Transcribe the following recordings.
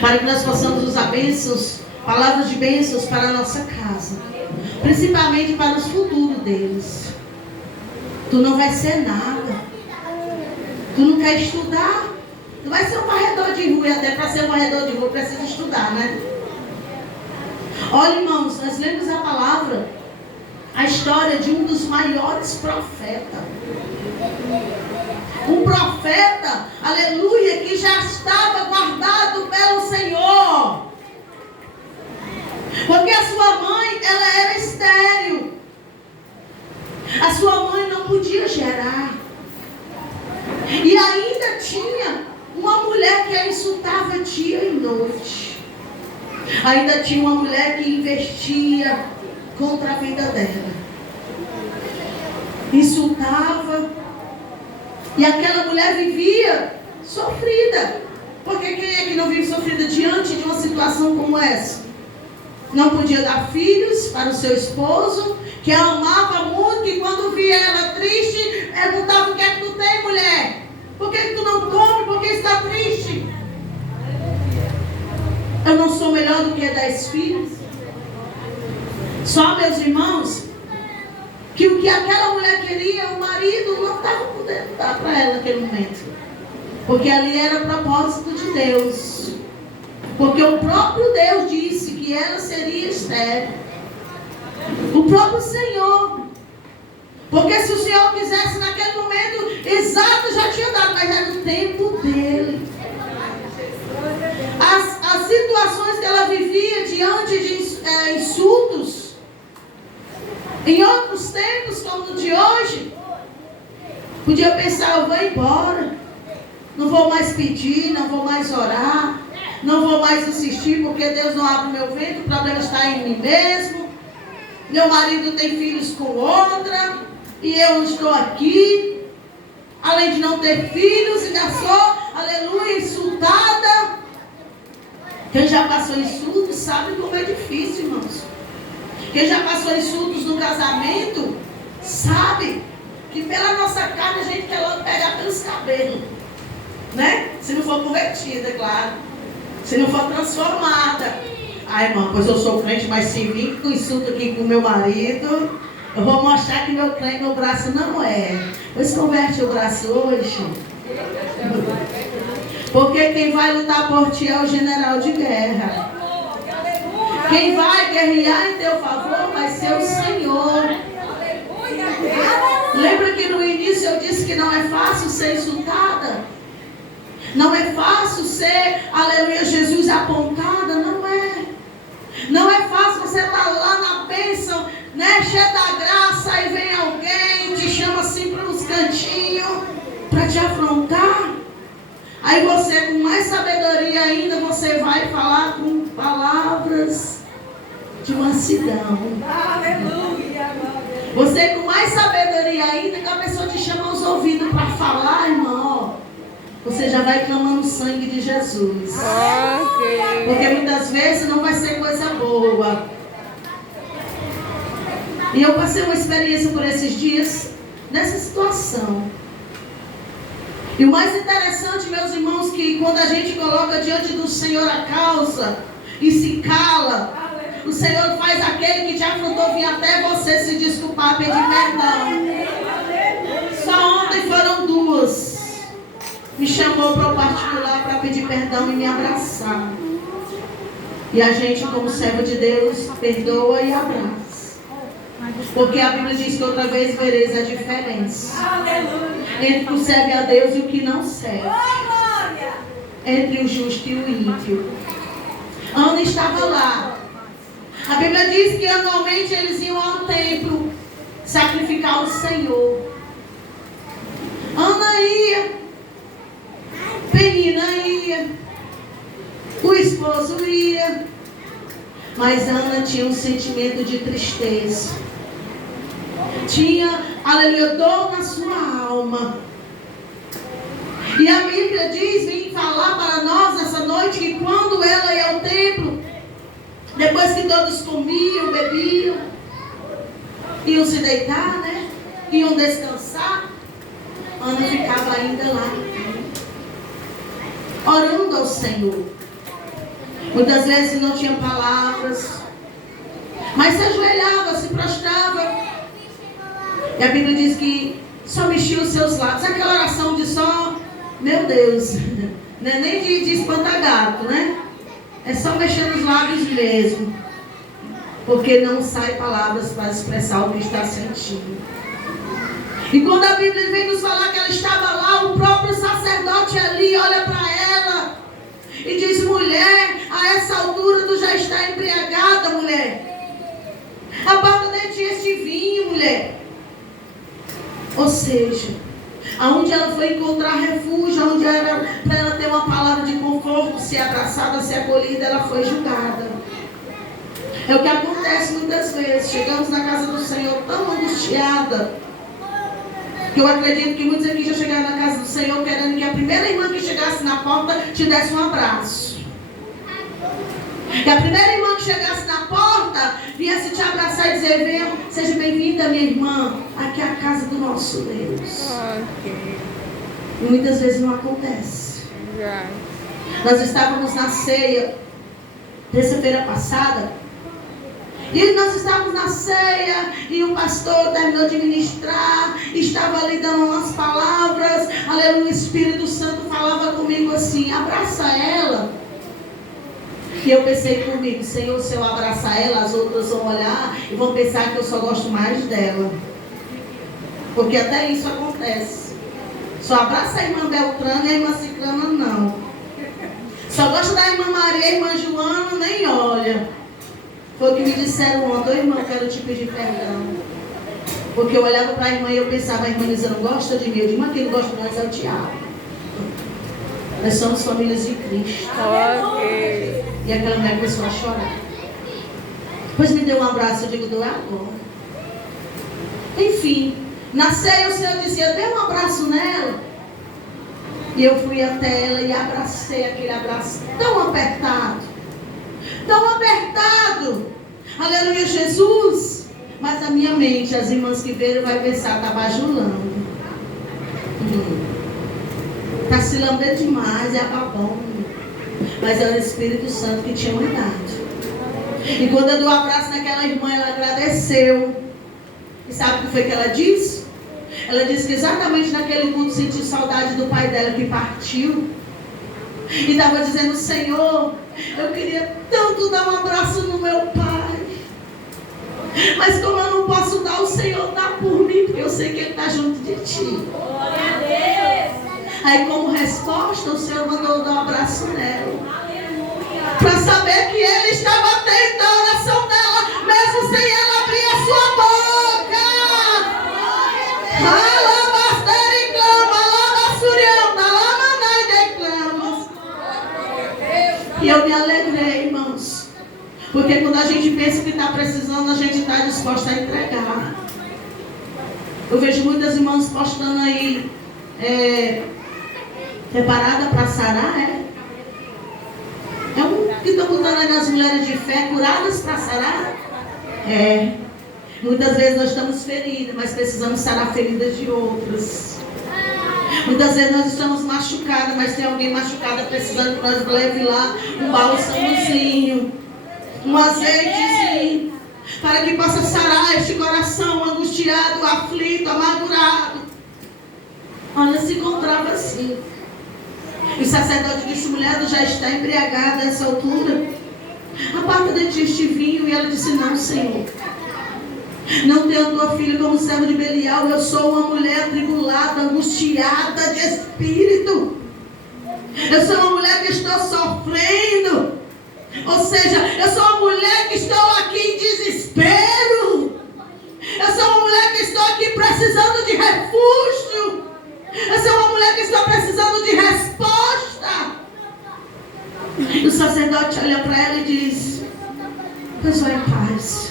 para que nós possamos usar bênçãos, palavras de bênçãos para a nossa casa, principalmente para os futuros deles. Tu não vai ser nada. Tu não quer estudar. Tu vai ser um varredor de rua, e até para ser um varredor de rua precisa estudar, né? Olha, irmãos, nós lemos a palavra, a história de um dos maiores profetas. Um profeta, aleluia, que já estava guardado pelo Senhor. Porque a sua mãe, ela era estéril. A sua mãe não podia gerar. E ainda tinha uma mulher que a insultava dia e noite. Ainda tinha uma mulher que investia contra a vida dela. Insultava. E aquela mulher vivia sofrida. Porque quem é que não vive sofrida diante de uma situação como essa? Não podia dar filhos para o seu esposo, que a amava muito, e quando via ela triste, perguntava: o que é que tu tem, mulher? Por que tu não come? Por que está triste? Eu não sou melhor do que 10 filhos? Só, meus irmãos, que o que aquela mulher queria, o marido não estava podendo dar para ela naquele momento. Porque ali era o propósito de Deus. Porque o próprio Deus disse que ela seria estéril. O próprio Senhor. Porque se o Senhor quisesse naquele momento exato, já tinha dado, mas era o tempo dele. As situações que ela vivia diante de insultos, em outros tempos, como no de hoje, podia pensar: eu vou embora, não vou mais pedir, não vou mais orar, não vou mais insistir, porque Deus não abre o meu ventre, o problema está em mim mesmo. Meu marido tem filhos com outra, e eu estou aqui, além de não ter filhos, ainda sou, aleluia, insultada. Quem já passou insultos sabe como é difícil, irmãos. Quem já passou insultos no casamento sabe que pela nossa carne a gente quer logo pegar pelos cabelos, né? Se não for convertida, claro. Se não for transformada. Ai, irmã, pois eu sou crente, mas se vir com insulto aqui com o meu marido, eu vou mostrar que meu braço não é. Pois converte o braço hoje. Porque quem vai lutar por ti é o general de guerra. Quem vai guerrear em teu favor vai ser o Senhor. Lembra que no início eu disse que não é fácil ser insultada? Não é fácil ser, aleluia, Jesus apontada? Não é. Não é fácil você estar lá na bênção, né, cheia da graça, e vem alguém, te chama assim para uns cantinhos, para te afrontar. Aí você, com mais sabedoria ainda, você vai falar com palavras de mansidão. Aleluia! Você, com mais sabedoria ainda, que a pessoa te chama aos ouvidos para falar, irmão, ó, você já vai clamando o sangue de Jesus. Porque muitas vezes não vai ser coisa boa. E eu passei uma experiência por esses dias, nessa situação. E o mais interessante, meus irmãos, que quando a gente coloca diante do Senhor a causa e se cala, o Senhor faz aquele que te afrontou vir até você se desculpar, pedir perdão. Só ontem foram 2. Me chamou para o particular para pedir perdão e me abraçar. E a gente, como servo de Deus, perdoa e abraça. Porque a Bíblia diz que outra vez vereis a diferença entre o que serve a Deus e o que não serve, entre o justo e o ímpio. Ana estava lá. A Bíblia diz que anualmente eles iam ao templo sacrificar ao Senhor. Ana ia, Penina ia, o esposo ia, mas Ana tinha um sentimento de tristeza. Tinha, aleluia, dor na sua alma. E a Bíblia diz, vem falar para nós nessa noite, que quando ela ia ao templo, depois que todos comiam, bebiam, iam se deitar, né? Iam descansar, Ana ficava ainda lá, orando ao Senhor. Muitas vezes não tinha palavras, mas se ajoelhava, se prostrava. E a Bíblia diz que só mexia os seus lábios. Aquela oração de só, meu Deus, não é nem de espantar gato, né? É só mexer nos lábios mesmo. Porque não sai palavras para expressar o que está sentindo. E quando a Bíblia vem nos falar que ela estava lá, o próprio sacerdote ali olha para ela e diz: mulher, a essa altura tu já está embriagada, mulher. Aparta de ti este vinho, mulher. Ou seja, aonde ela foi encontrar refúgio, onde era para ela ter uma palavra de conforto, ser abraçada, ser acolhida, ela foi julgada. É o que acontece muitas vezes. Chegamos na casa do Senhor tão angustiada, que eu acredito que muitos aqui já chegaram na casa do Senhor querendo que a primeira irmã que chegasse na porta te desse um abraço. Que a primeira irmã que chegasse na porta viesse te abraçar e dizer: venha, seja bem-vinda, minha irmã. Aqui é a casa do nosso Deus. Okay. E muitas vezes não acontece. Yeah. Nós estávamos na ceia terça-feira passada. E nós estávamos na ceia e o pastor terminou de ministrar, estava ali dando umas palavras, aleluia, o Espírito Santo falava comigo assim: abraça ela. E eu pensei comigo: Senhor, se eu abraçar ela, as outras vão olhar e vão pensar que eu só gosto mais dela. Porque até isso acontece. Só abraça a irmã Beltrana e a irmã Ciclana não. Só gosta da irmã Maria e a irmã Joana, nem olha. Foi o que me disseram ontem: irmão, quero te pedir perdão. Porque eu olhava para a irmã e eu pensava: a irmã Lisa não gosta de mim. Eu digo: mas quem não gosta de nós é o diabo. Nós somos famílias de Cristo. Okay. E aquela mulher começou a chorar. Depois me deu um abraço, eu digo: dou agora. Enfim, na ceia o Senhor dizia: dê um abraço nela. E eu fui até ela e abracei aquele abraço tão apertado. Tão apertado, aleluia, Jesus. Mas a minha mente, as irmãs que viram, vai pensar: está bajulando, está se lambendo demais, é babão. Mas era o Espírito Santo que tinha mandado. E quando eu dei um abraço naquela irmã, ela agradeceu. E sabe o que foi que ela disse? Ela disse que exatamente naquele culto sentiu saudade do pai dela que partiu. E estava dizendo: Senhor, eu queria tanto dar um abraço no meu pai, mas como eu não posso dar, o Senhor dá por mim, porque eu sei que Ele está junto de ti. Glória a Deus. Aí, como resposta, o Senhor mandou dar um abraço nela, para saber que Ele estava atento à oração dela, mesmo sem ela abrir a sua boca. E eu me alegrei, irmãos. Porque quando a gente pensa que está precisando, a gente está disposta a entregar. Eu vejo muitas irmãs postando aí, preparada para sarar, É um que estão botando aí nas mulheres de fé, curadas para sarar. Muitas vezes nós estamos feridas, mas precisamos sarar feridas de outras. Muitas vezes nós estamos machucadas, mas tem alguém machucada precisando que nós leve lá um bálsamozinho, um azeitezinho, para que possa sarar este coração angustiado, aflito, amargurado. Olha, se encontrava assim. E o sacerdote disse: mulher, tu já está embriagada a essa altura. Aparta de ti este vinho. E ela disse: não, Senhor. Não tenho a tua filha como servo de Belial. Eu sou uma mulher atribulada, angustiada de espírito. Eu sou uma mulher que estou sofrendo. Ou seja, eu sou uma mulher que estou aqui em desespero. Eu sou uma mulher que estou aqui precisando de refúgio. Eu sou uma mulher que está precisando de resposta. E o sacerdote olha para ela e diz: pois vai em paz.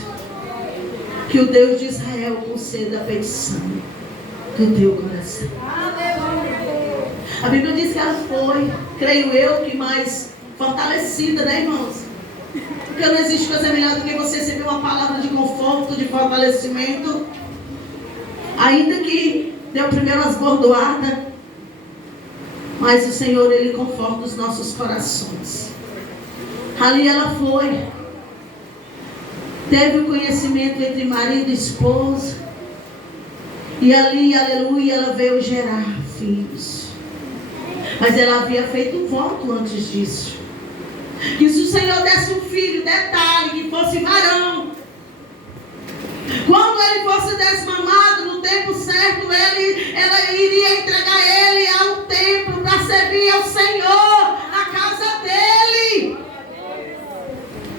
Que o Deus de Israel conceda a petição do teu coração. A Bíblia diz que ela foi, creio eu, que mais fortalecida, né, irmãos? Porque não existe coisa melhor do que você receber uma palavra de conforto, de fortalecimento. Ainda que deu primeiro umas bordoadas, mas o Senhor, Ele conforta os nossos corações. Ali ela foi. Teve um conhecimento entre marido e esposa. E ali, aleluia, ela veio gerar filhos. Mas ela havia feito um voto antes disso. Que se o Senhor desse um filho, detalhe, que fosse varão, quando ele fosse desmamado, no tempo certo, ela iria entregar ele ao templo para servir ao Senhor, na casa dele.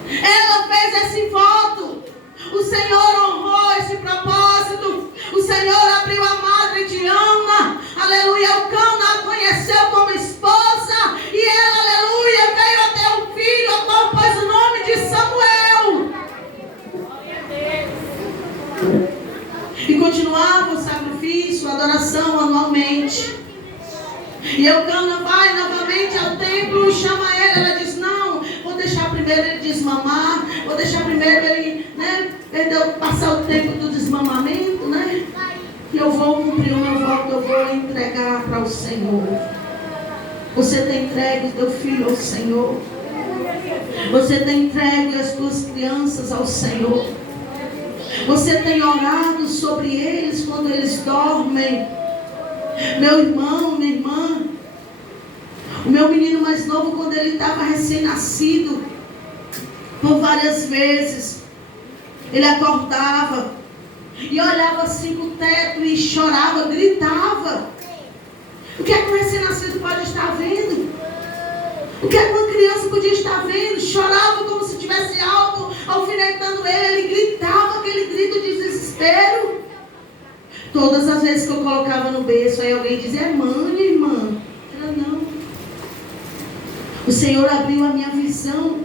Ela fez esse voto. O Senhor honrou esse propósito. O Senhor abriu a madre de Ana. Aleluia. O Cana a conheceu como esposa. E ela, aleluia, veio até um filho, ao qual pôs o nome de Samuel. E continuava o sacrifício, a adoração anualmente. E Eucana vai novamente ao templo e chama ele. Ela diz: não, vou deixar primeiro ele desmamar. Vou deixar primeiro ele, passar o tempo do desmamamento, E eu vou cumprir o meu voto, eu vou entregar para o Senhor. Você tem entregue o teu filho ao Senhor? Você tem entregue as tuas crianças ao Senhor? Você tem orado sobre eles quando eles dormem? Meu irmão, minha irmã, o meu menino mais novo, quando ele estava recém-nascido, por várias vezes, ele acordava e olhava assim para o teto e chorava, gritava. O que é que um recém-nascido pode estar vendo? O que é que uma criança podia estar vendo? Chorava como se tivesse algo alfinetando ele. Ele gritava aquele grito de desespero. Todas as vezes que eu colocava no berço, aí alguém dizia: é mãe, irmã. Ela: não. O Senhor abriu a minha visão.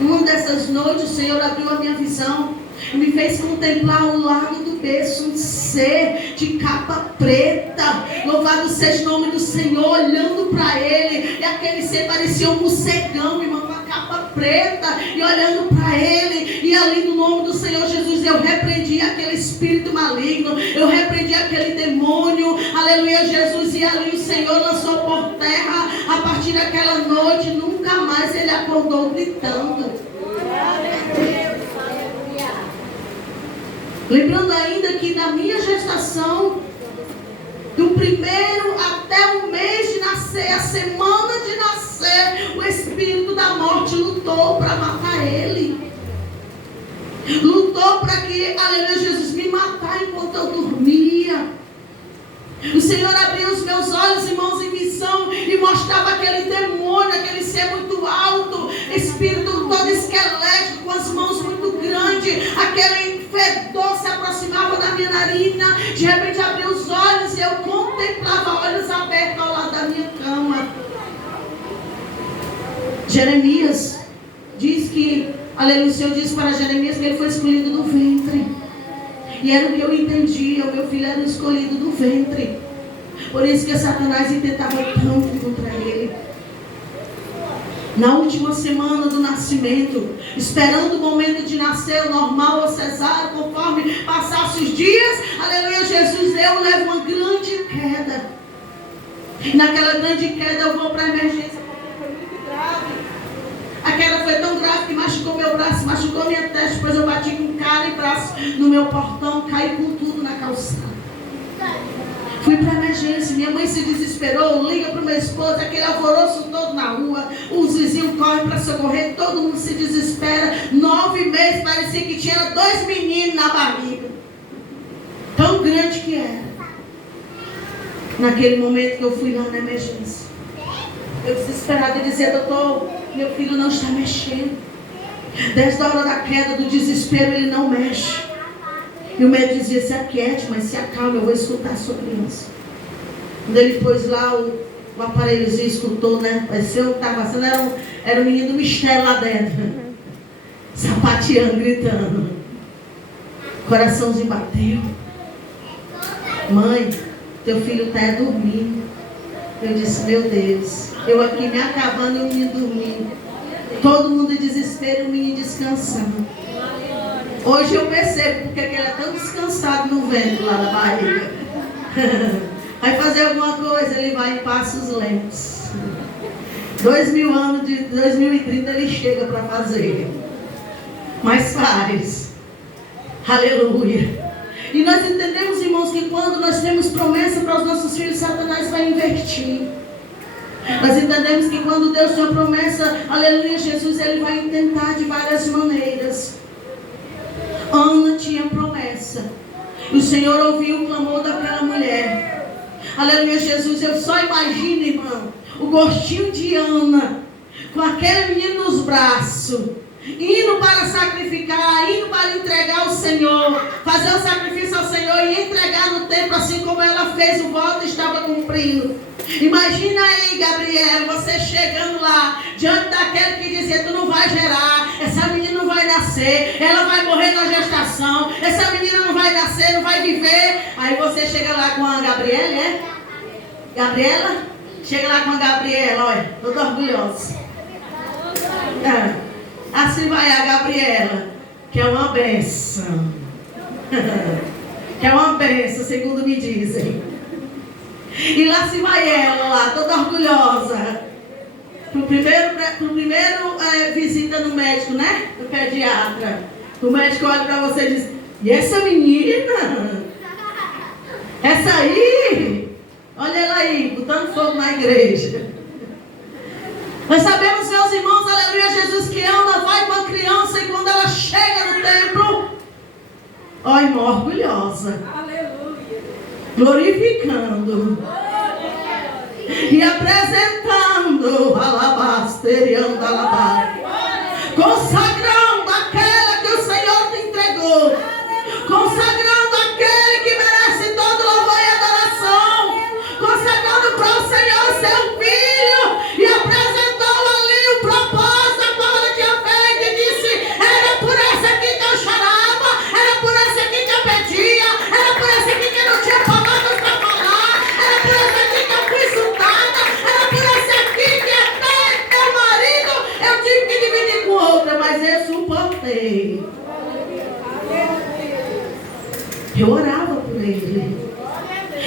Uma dessas noites, o Senhor abriu a minha visão e me fez contemplar ao lado do berço um ser de capa preta. Louvado seja o nome do Senhor, olhando para ele. E aquele ser parecia um morcegão, irmão, com a capa preta, e olhando para ele. E ali no nome do Senhor Jesus, eu repreendi aquele espírito maligno, eu repreendi aquele demônio, aleluia, Jesus. E ali o Senhor lançou por terra. A partir daquela noite, nunca mais ele acordou gritando. Lembrando ainda que na minha gestação, do primeiro até o mês de nascer, a semana de nascer, o espírito da morte lutou para matar ele. Lutou para que, aleluia, Jesus, me matar enquanto eu dormia. O Senhor abriu os meus olhos, irmãos, em visão, e mostrava aquele demônio, aquele ser muito alto, espírito todo esquelético, com as mãos muito grandes. Aquele fedor se aproximava da minha narina. De repente abriu os olhos e eu contemplava, olhos abertos ao lado da minha cama. Jeremias diz que, aleluia, o Senhor disse para Jeremias que ele foi escolhido do ventre. E era o que eu entendia, o meu filho era o escolhido do ventre. Por isso que Satanás intentava tanto contra ele. Na última semana do nascimento, esperando o momento de nascer, normal ou cesárea, conforme passassem os dias, aleluia, Jesus, eu levo uma grande queda. E naquela grande queda eu vou para a emergência, porque foi muito grave. A queda foi tão grave que machucou meu braço, machucou minha testa. Depois eu bati com cara e braço no meu portão, caí com tudo na calçada. Fui para a emergência, minha mãe se desesperou, liga para o meu esposo, aquele alvoroço todo na rua, os vizinhos correm para socorrer, todo mundo se desespera. 9 meses, parecia que tinha 2 meninos na barriga. Tão grande que era. Naquele momento que eu fui lá na emergência, eu desesperada dizia: doutor, meu filho não está mexendo. Desde a hora da queda, do desespero, ele não mexe. E o médico dizia: se aquiete, mas se acalme, eu vou escutar a sua criança. Quando ele pôs lá o aparelhozinho, escutou, parecia que estava passando, era um menino do mistério lá dentro, sapateando, gritando. Coraçãozinho bateu. Mãe, teu filho está dormindo. Eu disse: meu Deus, eu aqui me acabando e o menino dormindo. Todo mundo em desespero e o menino descansando. Hoje eu percebo porque ele é tão descansado no ventre lá na barriga. Vai fazer alguma coisa, ele vai em passos lentos. 2000 anos de 2030 ele chega para fazer. Mas faz. Aleluia. E nós entendemos, irmãos, que quando nós temos promessa para os nossos filhos, Satanás vai invertir. Nós entendemos que quando Deus tem uma promessa, aleluia, Jesus, ele vai tentar de várias maneiras. Ana tinha promessa. E o Senhor ouviu o clamor daquela mulher. Aleluia, Jesus, eu só imagino, irmão, o gostinho de Ana, com aquele menino nos braços, indo para sacrificar, indo para entregar ao Senhor, fazer o sacrifício ao Senhor e entregar no templo, assim como ela fez o voto e estava cumprindo. Imagina aí, Gabriel, você chegando lá, diante daquele que dizia, tu não vai gerar, essa menina não vai nascer, ela vai morrer na gestação, essa menina não vai nascer, não vai viver. Aí você chega lá com a Gabriela, é? Gabriela? Chega lá com a Gabriela, olha, toda orgulhosa. Assim vai a Gabriela, que é uma bênção. Que é uma bênção, segundo me dizem. E lá se vai ela, lá, toda orgulhosa. Pro primeiro visita no médico, né? No pediatra. O médico olha para você e diz, e essa menina? Essa aí? Olha ela aí, botando fogo na igreja. Nós sabemos, meus irmãos, aleluia, Jesus, que Ana vai com a criança e quando ela chega no templo, ó, irmã, orgulhosa. Aleluia. Glorificando. E apresentando, alabasteriando, consagrando aquela que o Senhor te entregou. Consagrando aquele que merece todo louvor e adoração. Consagrando para o Senhor seu filho. E apresentou ali o propósito a qual ela tinha feito e disse, era por essa aqui que eu chorava, era por essa aqui que eu pedia, era por essa aqui que eu não tinha palavras para falar, era por essa aqui que eu fui insultada, era por essa aqui que até meu marido eu tive que dividir com outra, mas eu suportei. Eu orava por ele,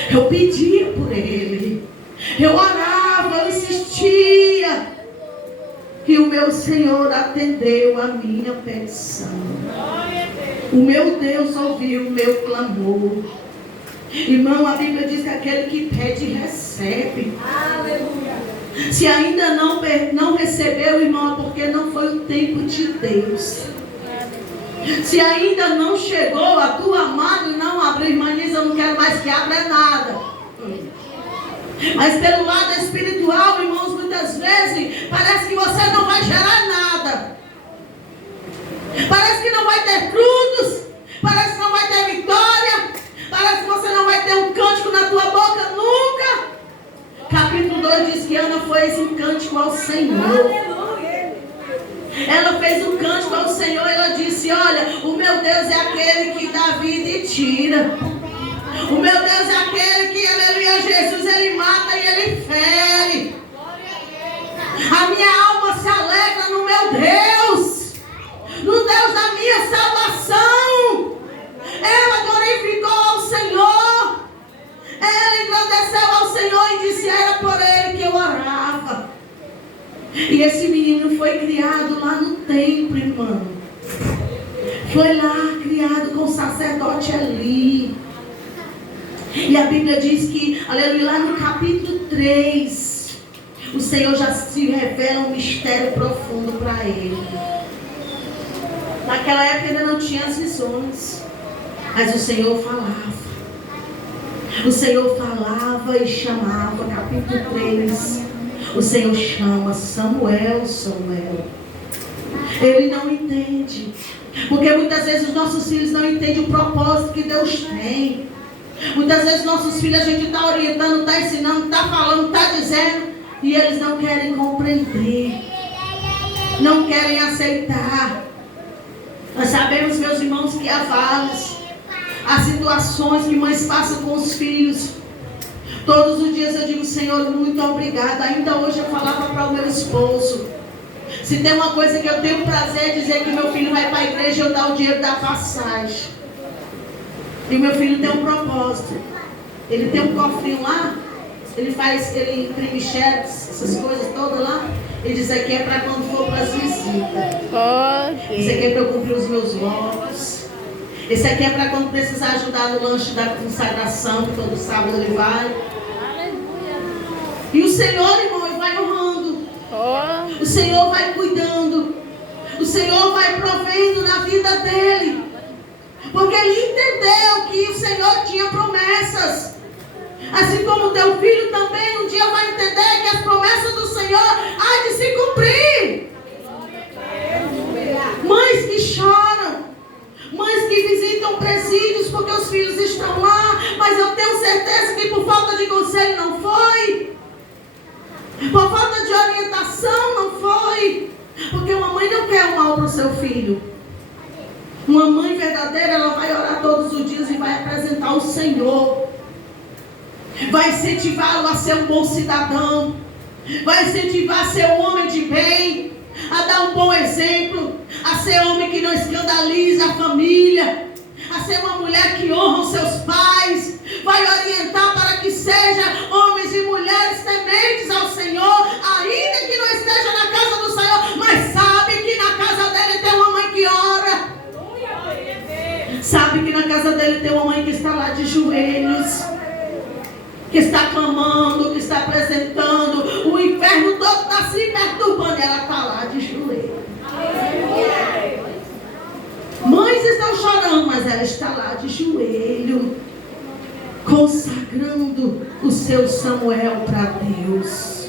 eu pedia por ele, eu orava, eu insistia, e o meu Senhor atendeu a minha petição. O meu Deus ouviu o meu clamor. Irmão, a Bíblia diz que aquele que pede, recebe. Aleluia. Se ainda não recebeu, irmão, é porque não foi o tempo de Deus. Se ainda não chegou a tua amada e não abriu, irmã, diz, eu não quero mais que abra nada. Mas pelo lado espiritual, irmãos, muitas vezes parece que você não vai gerar nada. Parece que não vai ter frutos. Parece que não vai ter vitória. Parece que você não vai ter um cântico na tua boca nunca. Capítulo 2 diz que Ana fez um cântico ao Senhor. Ela fez um cântico ao Senhor. Ela disse, olha, o meu Deus é aquele que dá vida e tira. O meu Deus é aquele que, aleluia, Jesus, ele mata e ele fere. A minha alma se alegra no meu Deus, no Deus da minha salvação. Ela glorificou ao Senhor. Ela engrandeceu ao Senhor e disse, era por ele que eu orava. E esse menino foi criado lá no templo, irmão. Foi lá criado com o sacerdote ali. E a Bíblia diz que, aleluia, lá no capítulo 3, o Senhor já se revela um mistério profundo para ele. Naquela época ainda não tinha as visões, mas o Senhor falava. O Senhor falava e chamava. Capítulo 3, o Senhor chama Samuel, Samuel. Ele não entende, porque muitas vezes os nossos filhos não entendem o propósito que Deus tem. Muitas vezes nossos filhos a gente está orientando, está ensinando, está falando, está dizendo, e eles não querem compreender, não querem aceitar. Nós sabemos, meus irmãos, que há vales, há situações que mães passam com os filhos. Todos os dias eu digo, Senhor, muito obrigada. Ainda hoje eu falava para o meu esposo, se tem uma coisa que eu tenho prazer dizer que meu filho vai para a igreja, eu dar o dinheiro da passagem. E meu filho tem um propósito. Ele tem um cofrinho lá, ele imprime cheques, essas coisas todas lá. Ele diz: aqui é para quando for para as visitas. Okay. Esse aqui é para eu cumprir os meus votos. Esse aqui é para quando precisar ajudar no lanche da consagração, que todo sábado ele vai. Aleluia. E o Senhor, irmão, ele vai honrando. O Senhor vai cuidando. O Senhor vai provendo na vida dele. Porque ele entendeu que o Senhor tinha promessas. Assim como o teu filho também um dia vai entender que as promessas do Senhor há de se cumprir. Mães que choram, mães que visitam presídios porque os filhos estão lá, mas eu tenho certeza que por falta de conselho não foi, por falta de orientação não foi, porque uma mãe não quer o mal para o seu filho. Uma mãe verdadeira, ela vai orar todos os dias e vai apresentar o Senhor, vai incentivá-lo a ser um bom cidadão, vai incentivar a ser um homem de bem, a dar um bom exemplo, a ser homem que não escandaliza a família, a ser uma mulher que honra os seus pais, vai orientar para que sejam homens e mulheres tementes ao Senhor, ainda que não esteja na casa do Senhor, mas sabe que na casa dele tem uma mãe que ora, sabe que na casa dele tem uma mãe que está lá de joelhos, que está clamando, que está apresentando, o inferno todo está se perturbando, e ela está lá de joelho. Mães estão chorando, mas ela está lá de joelho, consagrando o seu Samuel para Deus.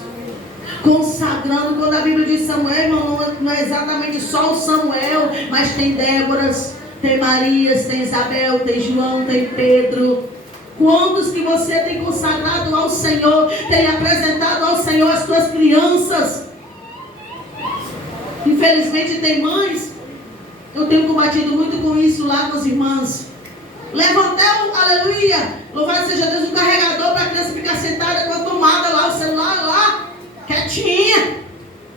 Consagrando, quando a Bíblia diz Samuel, irmão, não é exatamente só o Samuel, mas tem Déboras, tem Marias, tem Isabel, tem João, tem Pedro. Quantos que você tem consagrado ao Senhor, tem apresentado ao Senhor as suas crianças? Infelizmente tem mães, eu tenho combatido muito com isso lá com as irmãs. Levantei aleluia, louvado seja Deus, o carregador para a criança ficar sentada com a tomada lá, o celular lá, quietinha.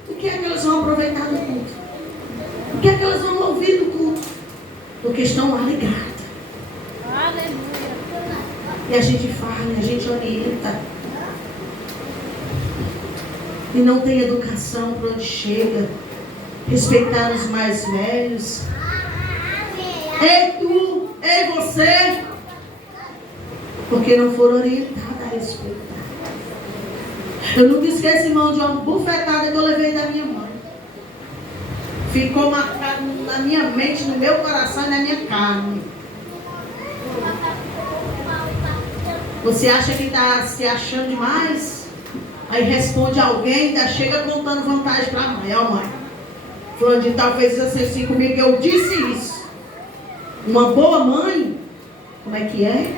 O que é que elas vão aproveitar do culto? O que é que elas vão ouvir do culto? Porque estão lá ligadas. Aleluia. E a gente fala, a gente orienta. E não tem educação para onde chega. Respeitar os mais velhos. Ei tu, ei você. Porque não foram orientados a respeitar. Eu nunca esqueço, irmão, de uma bufetada que eu levei da minha mãe. Ficou marcado na minha mente, no meu coração e na minha carne. Você acha que está se achando demais? Aí responde alguém, ainda chega contando vantagem para a mãe. Ó, mãe, falando de tal fez assim comigo, eu disse isso. Uma boa mãe, como é que é?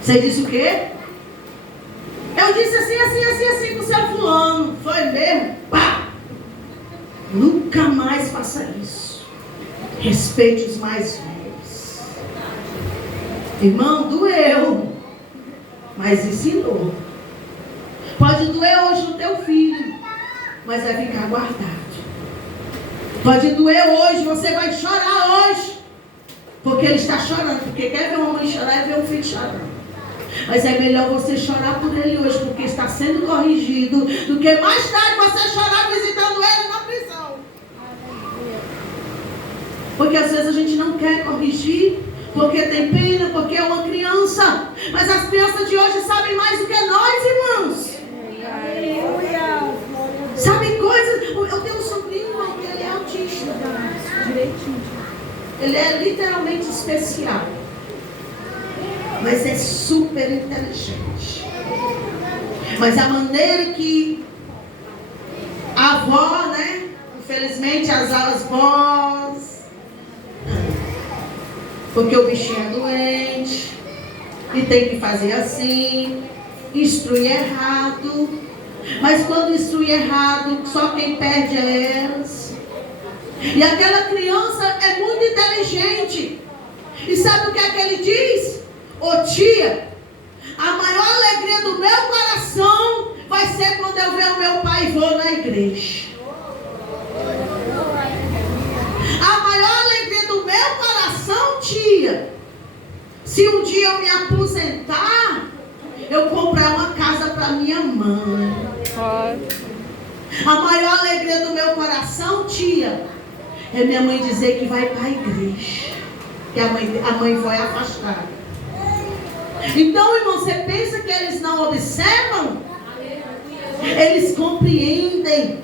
Você disse o quê? Eu disse assim com o seu fulano. Foi mesmo? Pá! Nunca mais faça isso. Respeite os mais velhos. Irmão, doeu, mas ensinou. Pode doer hoje no teu filho, mas vai ficar guardado. Pode doer hoje, você vai chorar hoje, porque ele está chorando. Porque quer ver uma mãe chorar e ver um filho chorando. Mas é melhor você chorar por ele hoje, porque está sendo corrigido, do que mais tarde você chorar visitando ele na prisão. Porque às vezes a gente não quer corrigir, porque tem pena, porque é uma criança. Mas as crianças de hoje sabem mais do que nós, irmãos. Sabem coisas. Eu tenho um sobrinho, irmão, que ele é autista. Direitinho. Ele é literalmente especial. Mas é super inteligente. Mas a maneira que a avó, né? Infelizmente as avós, porque o bichinho é doente e tem que fazer assim, instruir errado. Mas quando instrui errado, só quem perde é elas. E aquela criança é muito inteligente. E sabe o que é que ele diz? Ô tia, a maior alegria do meu coração vai ser quando eu ver o meu pai e vou na igreja. A maior alegria do meu coração, tia, se um dia eu me aposentar, eu comprar uma casa para minha mãe. A maior alegria do meu coração, tia, é minha mãe dizer que vai para a igreja. Que a mãe foi afastada. Então, irmão, você pensa que eles não observam? Eles compreendem.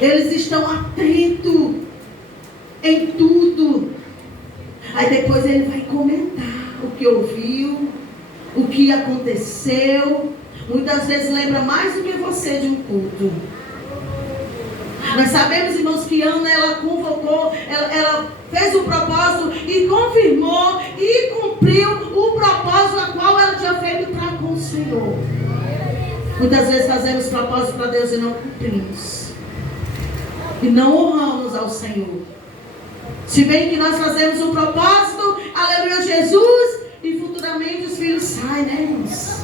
Eles estão atentos em tudo. Aí depois ele vai comentar o que ouviu, o que aconteceu. Muitas vezes lembra mais do que você de um culto. Nós sabemos, irmãos, que Ana, ela convocou, ela fez o propósito e confirmou e cumpriu o propósito a qual ela tinha feito para com o Senhor. Muitas vezes fazemos propósito para Deus e não cumprimos. E não honramos ao Senhor. Se bem que nós fazemos um propósito, aleluia, Jesus, e futuramente os filhos saem, né, irmãos?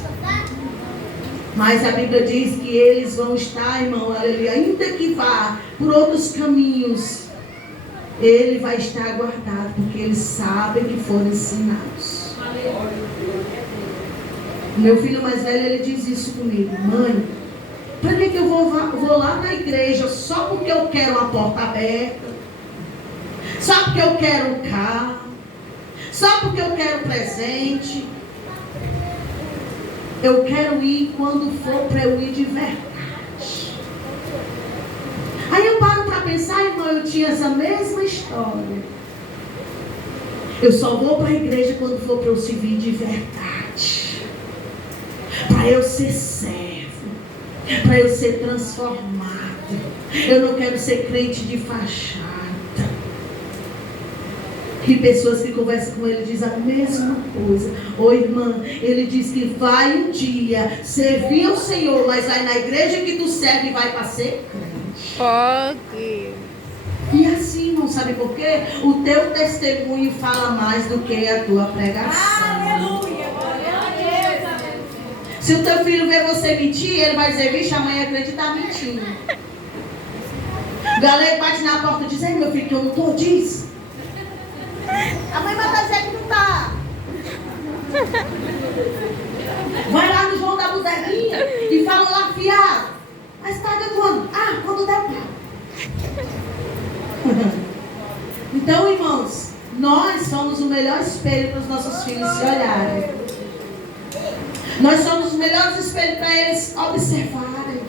Mas a Bíblia diz que eles vão estar, irmão, aleluia, ainda que vá por outros caminhos, ele vai estar guardado, porque eles sabem que foram ensinados. Meu filho mais velho, ele diz isso comigo: mãe, para que eu vou lá na igreja só porque eu quero uma porta aberta? Só porque eu quero um carro? Só porque eu quero presente? Eu quero ir quando for para eu ir de verdade. Aí eu paro para pensar, irmão, eu tinha essa mesma história. Eu só vou para a igreja quando for para eu servir de verdade. Para eu ser servo. Para eu ser transformado. Eu não quero ser crente de fachada. Que pessoas que conversam com ele dizem a mesma coisa. Ô irmã, ele diz que vai um dia servir ao Senhor, mas vai na igreja que tu serve e vai para ser crente. Ok. E assim, irmão, sabe por quê? O teu testemunho fala mais do que a tua pregação. Aleluia! Se o teu filho ver você mentir, ele vai dizer: vixe, a mãe acredita mentindo. O galego bate na porta e diz: ei, meu filho, que eu não estou, diz. A mãe vai dizer que não está. Vai lá no João da Bodeguinha e fala lá, fiado. Mas paga quando? Ah, quando der pago. Então, irmãos, nós somos o melhor espelho para os nossos filhos se olharem. Nós somos os melhores espelhos para eles observarem.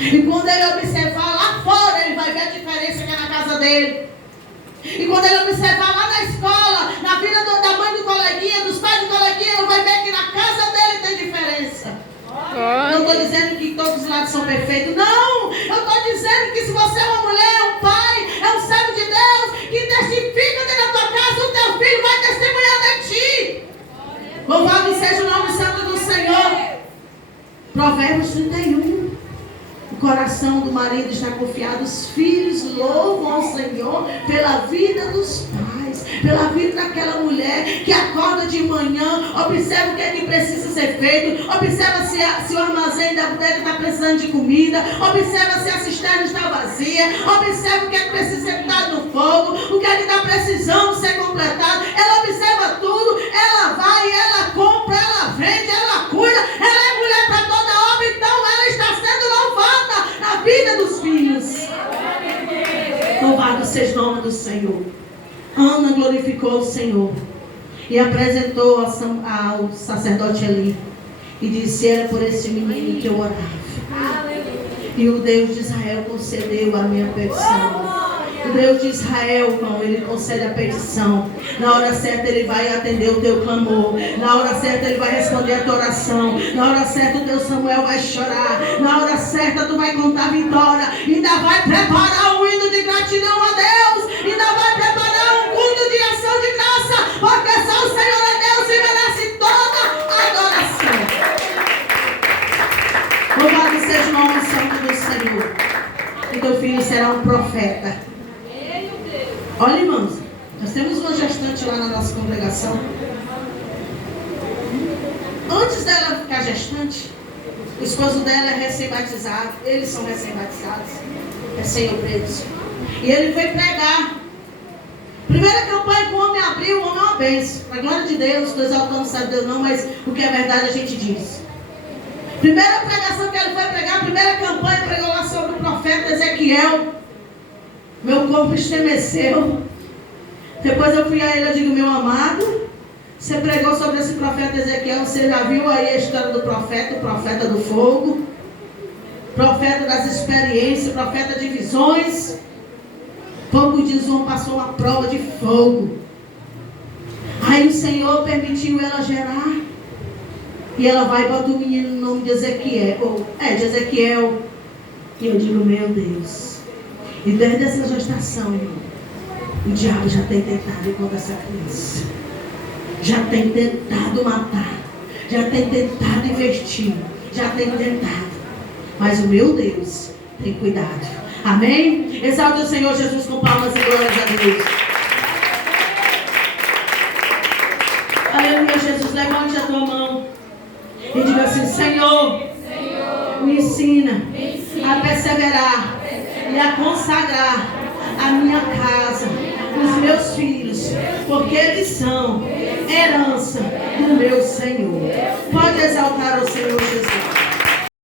E quando ele observar lá fora, ele vai ver a diferença que é na casa dele. E quando ele observar lá na escola, na vida da mãe do coleguinha, dos pais do coleguinha, ele vai ver que na casa dele tem diferença. Não estou dizendo que todos os lados são perfeitos. Não! Eu estou dizendo que se você é uma mulher, um pai, é um servo de Deus, que testifica dentro da tua casa, o teu filho vai testemunhar de ti. Louvado seja o nome santo do Senhor. Provérbios 31. O coração do marido está confiado. Os filhos louvam ao Senhor pela vida dos pais, pela vida daquela mulher que acorda de manhã, observa o que é que precisa ser feito, observa se o armazém da bodega está precisando de comida, observa se a cisterna está vazia, observa o que é que precisa ser botado no fogo, o que é que está precisando ser completado. Ela observa tudo, ela vai, ela compra, ela vende, ela cuida, ela é mulher para toda obra, então ela está sendo louvada na vida dos filhos. Louvado seja o nome do Senhor. Ana glorificou o Senhor e apresentou ao sacerdote Eli e disse: era por esse menino que eu orava. E o Deus de Israel concedeu a minha petição. O Deus de Israel, irmão, ele concede a petição. Na hora certa ele vai atender o teu clamor. Na hora certa ele vai responder a tua oração. Na hora certa o teu Samuel vai chorar. Na hora certa tu vai contar vitória. Ainda vai preparar um hino de gratidão a Deus. Ainda vai preparar um culto de ação de graça. Porque só o Senhor é Deus e merece toda a adoração. Louvado seja o nome santo do Senhor. E teu filho será um profeta. Olha, irmãos, nós temos uma gestante lá na nossa congregação. Antes dela ficar gestante, o esposo dela é recém-batizado, eles são recém-batizados, recém-obreiros. E ele foi pregar. Primeira campanha que o homem abriu, o homem é uma bênção. Para a glória de Deus, estou exaltando o santo de Deus não, mas o que é verdade a gente diz. Primeira pregação que ele foi pregar, a primeira campanha, pregou lá sobre o profeta Ezequiel. Meu corpo estremeceu. Depois eu fui a ele, eu digo, meu amado, você pregou sobre esse profeta Ezequiel, você já viu aí a história do profeta, o profeta do fogo, profeta das experiências, profeta de visões. Poucos dias o homem passou uma prova de fogo. Aí o Senhor permitiu ela gerar. E ela vai e bota o menino no nome de Ezequiel. De Ezequiel. E eu digo, meu Deus. E desde essa gestação, irmão, o diabo já tem tentado contra essa criança. Já tem tentado matar. Já tem tentado investir. Já tem tentado. Mas o meu Deus tem cuidado. Amém? Exalte o Senhor Jesus com palmas e glórias a Deus. Aleluia, Jesus. Levante a tua mão. E diga assim, Senhor, me ensina a perseverar e a consagrar a minha casa, os meus filhos, porque eles são herança do meu Senhor. Pode exaltar o Senhor Jesus.